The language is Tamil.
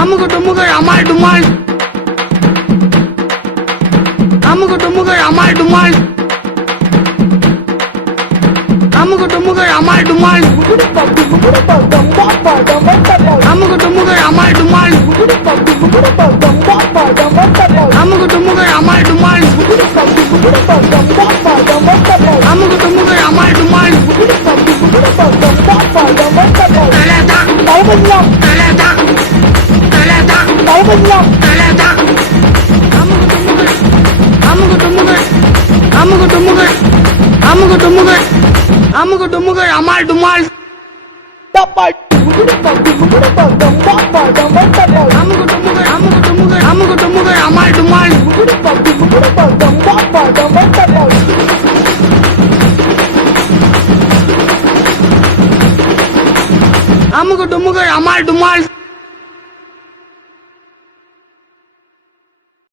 அமுகு டுமுகள் அமால் டுமால் அமுகு டுமுகள் அமால் டுமால் அமுகு டுமுகள் அமால் டுமால் அமுகு டுமுகள் அமால் டுமால் அமுகு டுமுகள் அமால் டுமால் அமுகு டுமுகள் அமால் டுமால் தலதா தலதா தலதா தலதா அமுகு டுமுகள் அமுகு டுமுகள் அமுகு டுமுகள் அமுகு டுமுகள் அமால் டுமால் அமுகு டுமுகள் அமுகு டுமுகள் அமுகு டுமுகள் அமால் டுமால் அமுகு டுமுகள் அமால் டுமால்